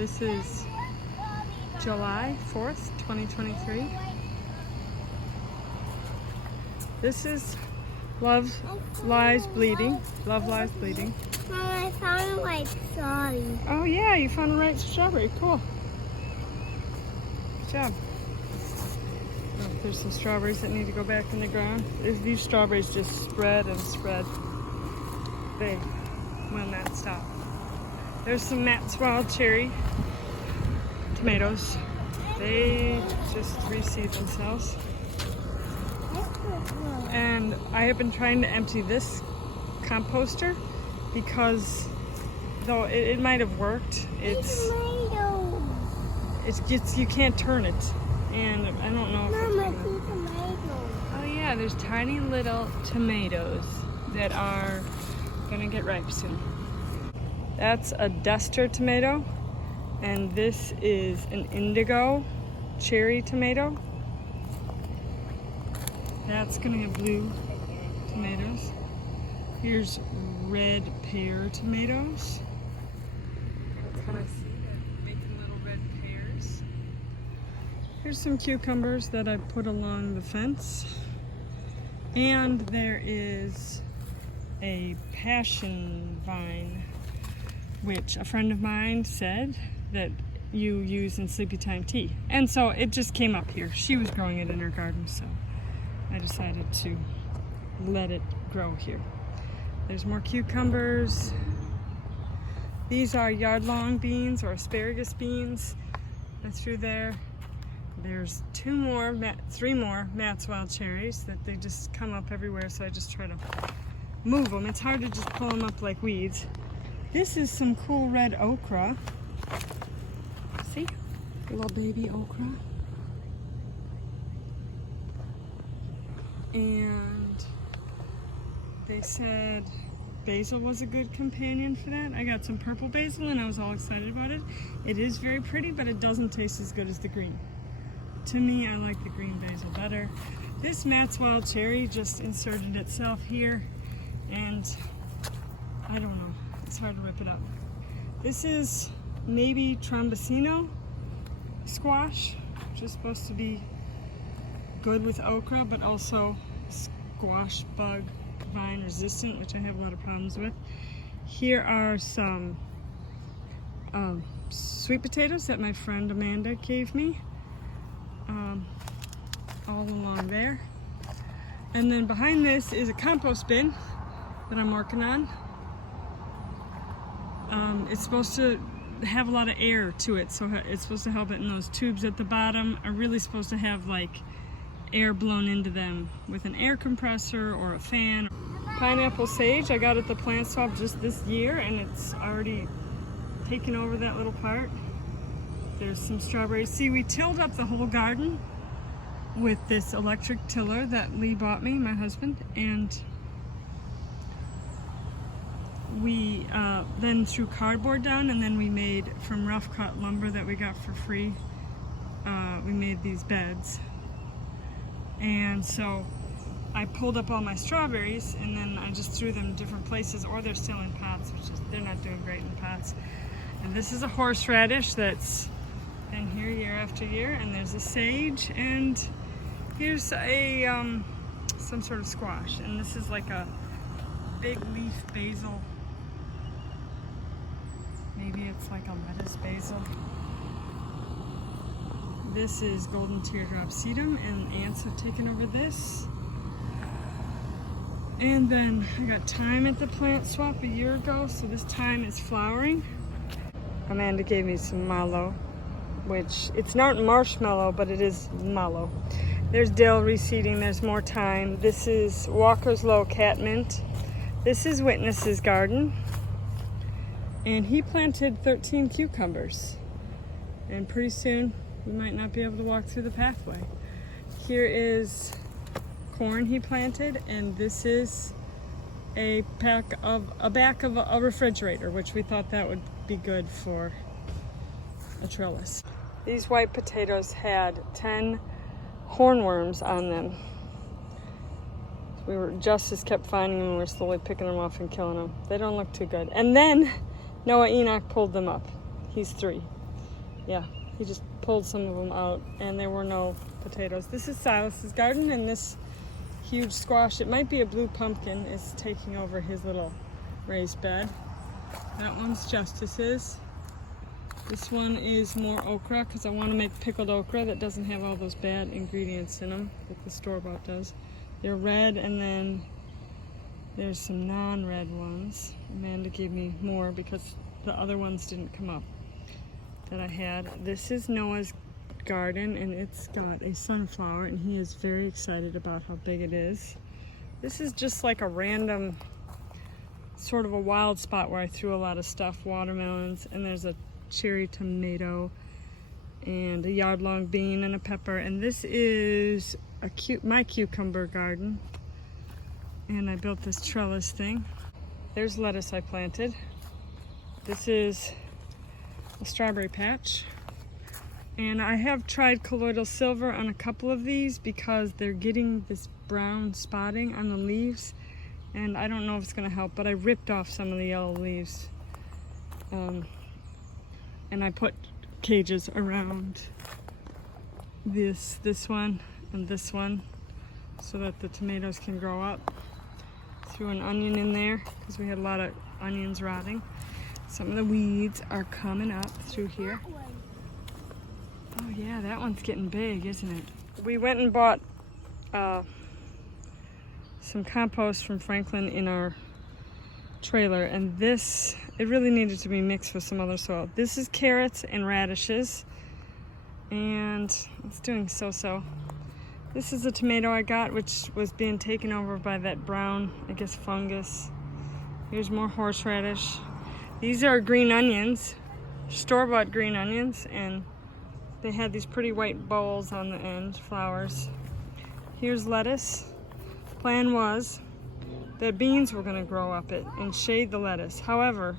This is July 4th, 2023. This is Love Lies Bleeding. Love Lies Bleeding. Mom, I found a white strawberry. Oh yeah, you found a right strawberry. Cool. Good job. Oh, there's some strawberries that need to go back in the ground. These strawberries just spread and spread. They will not stop. There's some Matt's Wild Cherry tomatoes. They just reseed themselves. And I have been trying to empty this composter because though it might have worked, it's you can't turn it, and I don't know if Mama, see tomatoes. Oh yeah, there's tiny little tomatoes that are gonna get ripe soon. That's a duster tomato, and this is an indigo cherry tomato. That's gonna have blue tomatoes. Here's red pear tomatoes. Kind of making little red pears. Here's some cucumbers that I put along the fence. And there is a passion vine, which a friend of mine said that you use in sleepy time tea. And so it just came up here. She was growing it in her garden, so I decided to let it grow here. There's more cucumbers. These are yard-long beans or asparagus beans. That's through there. There's three more Matt's Wild Cherries that they just come up everywhere, so I just try to move them. It's hard to just pull them up like weeds. This is some cool red okra. See? Little baby okra. And they said basil was a good companion for that. I got some purple basil and I was all excited about it. It is very pretty, but it doesn't taste as good as the green. To me, I like the green basil better. This Matt's Wild Cherry just inserted itself here, and I don't know, it's hard to rip it up. This is maybe Trombosino squash, which is supposed to be good with okra, but also squash bug vine resistant, which I have a lot of problems with. Here are some sweet potatoes that my friend Amanda gave me, all along there. And then behind this is a compost bin that I'm working on. It's supposed to have a lot of air to it, so it's supposed to help it, and those tubes at the bottom are really supposed to have like air blown into them with an air compressor or a fan. Pineapple sage I got at the plant swap just this year, and it's already taken over that little part. There's some strawberries. See, we tilled up the whole garden with this electric tiller that Lee bought me, my husband, and we then threw cardboard down, and then we made, from rough cut lumber that we got for free, we made these beds. And so I pulled up all my strawberries, and then I just threw them in different places, or they're still in pots, which is, they're not doing great in pots. And this is a horseradish that's been here year after year, and there's a sage, and here's a some sort of squash, and this is like a big leaf basil. Maybe it's like a lettuce basil. This is golden teardrop sedum, and ants have taken over this. And then I got thyme at the plant swap a year ago, so this thyme is flowering. Amanda gave me some mallow, which it's not marshmallow, but it is mallow. There's dill reseeding, there's more thyme. This is Walker's Low catmint. This is Witness's garden. And he planted 13 cucumbers. And pretty soon, we might not be able to walk through the pathway. Here is corn he planted, and this is a back of a refrigerator, which we thought that would be good for a trellis. These white potatoes had 10 hornworms on them. Justice kept finding them, and we're slowly picking them off and killing them. They don't look too good. And then Noah Enoch pulled them up. He's 3. Yeah, he just pulled some of them out and there were no potatoes. This is Silas's garden, and this huge squash, it might be a blue pumpkin, is taking over his little raised bed. That one's Justice's. This one is more okra because I want to make pickled okra that doesn't have all those bad ingredients in them that the store-bought does. They're red, and then there's some non-red ones. Amanda gave me more because the other ones didn't come up that I had. This is Noah's garden, and it's got a sunflower, and he is very excited about how big it is. This is just like a random, sort of a wild spot where I threw a lot of stuff, watermelons, and there's a cherry tomato and a yard-long bean and a pepper. And this is my cucumber garden, and I built this trellis thing. There's lettuce I planted. This is a strawberry patch, and I have tried colloidal silver on a couple of these because they're getting this brown spotting on the leaves, and I don't know if it's going to help, but I ripped off some of the yellow leaves. And I put cages around this one and this one so that the tomatoes can grow up. Threw an onion in there because we had a lot of onions rotting. Some of the weeds are coming up through here. Oh yeah, that one's getting big, isn't it? We went and bought some compost from Franklin in our trailer, and this, it really needed to be mixed with some other soil. This is carrots and radishes, and it's doing so-so. This is a tomato I got, which was being taken over by that brown, I guess, fungus. Here's more horseradish. These are green onions, store-bought green onions, and they had these pretty white bowls on the end, flowers. Here's lettuce. Plan was the beans were going to grow up it and shade the lettuce. However,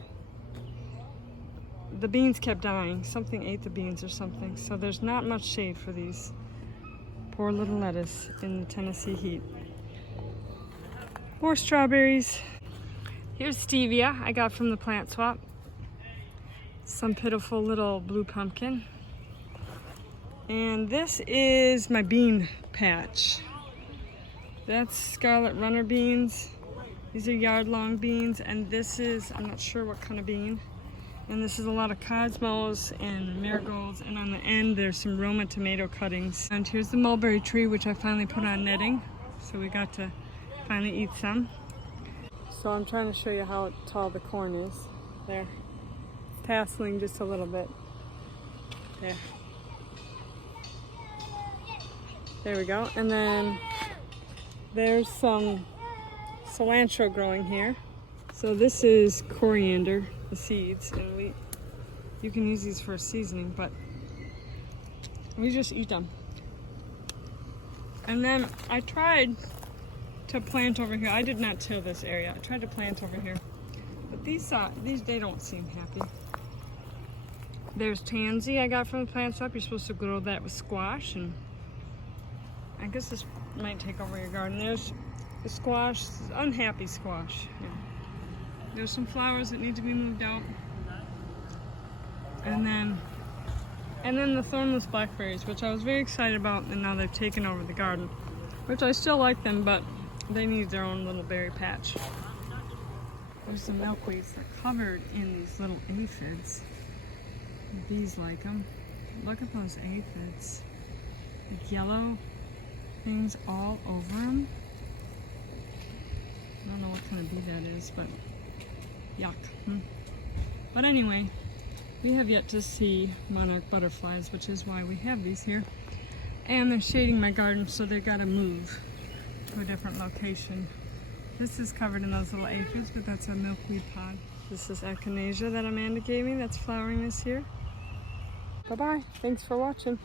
the beans kept dying. Something ate the beans or something. So there's not much shade for these poor little lettuce in the Tennessee heat. More strawberries. Here's stevia I got from the plant swap. Some pitiful little blue pumpkin. And this is my bean patch. That's scarlet runner beans. These are yard-long beans, and this is, I'm not sure what kind of bean. And this is a lot of cosmos and marigolds, and on the end there's some Roma tomato cuttings. And here's the mulberry tree, which I finally put on netting, so we got to finally eat some. So I'm trying to show you how tall the corn is. There. It's tasseling just a little bit. There. There we go. And then there's some cilantro growing here. So this is coriander, the seeds, and you can use these for a seasoning, but we just eat them. And then I tried to plant over here. I did not till this area. I tried to plant over here, but these they don't seem happy. There's tansy I got from the plant shop. You're supposed to grow that with squash, and I guess this might take over your garden. There's the squash, unhappy squash. Yeah. There's some flowers that need to be moved out. And then the thornless blackberries, which I was very excited about, and now they've taken over the garden. Which I still like them, but they need their own little berry patch. There's some milkweeds that are covered in these little aphids. The bees like them. Look at those aphids. Like yellow things all over them. I don't know what kind of bee that is, but yuck. But anyway, we have yet to see monarch butterflies, which is why we have these here. And they're shading my garden, so they gotta move to a different location. This is covered in those little aphids, but that's a milkweed pod. This is echinacea that Amanda gave me that's flowering this year. Bye-bye. Thanks for watching.